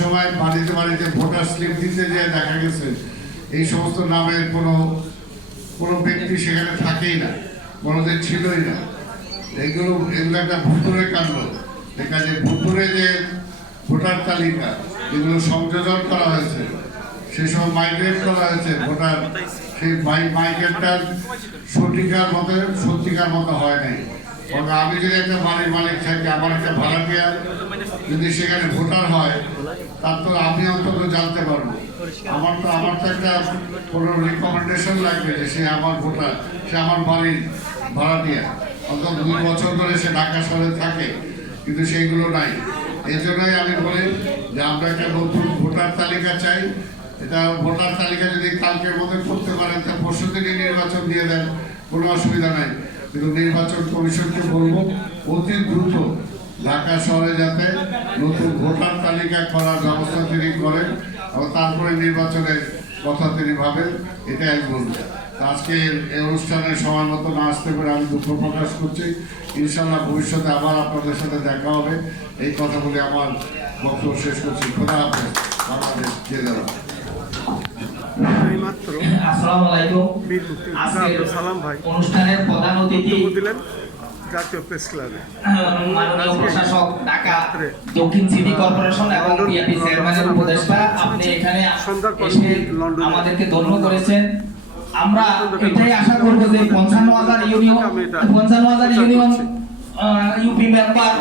সময় বাড়িতে বাড়িতে ভোটার স্লিপ দিতে যেয়ে দেখা গেছে এই সমস্ত নামের কোনো ব্যক্তি সেখানে থাকেই না, কোনোদিন ছিলই না। এগুলো একটা ভুতুরে কাণ্ড। কাজে ভুতুরে যে ভোটার তালিকা এগুলো সংযোজন করা হয়েছে, সেসব মাইগ্রেট করা হয়েছে ভোটার, সেই মাইগ্রেটটা সত্যিকার মতো হয় নাই। আমি যদি একটা বাড়ির মালিক থাকি, আমার একটা ভাড়াটিয়া যদি সেখানে ভোটার হয়, তার তো আমি অন্তত জানতে পারবো। আমার তো একটা কোনো রিকমেন্ডেশন লাগবে যে সে আমার ভোটার, সে আমার বাড়ির ভাড়াটিয়া, অন্তত 2 বছর ধরে সে ঢাকা শহরে থাকে, কিন্তু সেইগুলো নাই। এই জন্যই আমি বলি যে আমরা একটা নতুন ভোটার তালিকা চাই। এটা ভোটার তালিকা যদি কালকের মধ্যে করতে পারেন, তা পরশুদিনই নির্বাচন দিয়ে দেন, কোনো অসুবিধা নাই। কিন্তু নির্বাচন কমিশনকে বলবো অতি দ্রুত ঢাকা শহরে যাতে নতুন ভোটার তালিকা করার ব্যবস্থা তিনি করেন এবং তারপরে নির্বাচনের কথা তিনি ভাবেন, এটাই আমি বলবো। আজকে এই অনুষ্ঠানে সময় মতো না আসতে পারে আমি দুঃখ প্রকাশ করছি। ইনশাল্লাহ ভবিষ্যতে আবার আপনাদের সাথে দেখা হবে, এই কথা বলে আমার বক্তব্য শেষ করছি। খোদা হাফেজ। বাংলাদেশ জিন্দাবাদ। আসসালামু আলাইকুম। অনুষ্ঠানের প্রধান অতিথি জাতীয় প্রেস ক্লাবে মাননীয় প্রশাসক ঢাকা দক্ষিণ সিটি কর্পোরেশন এবং বিএনপি চেয়ারম্যানের উপদেষ্টা, আপনি এখানে এসে আমাদেরকে ধন্য করেছেন। আমরা এটাই আশা করব যে 55,000 ইউনিয়ন ইউপি মেম্বার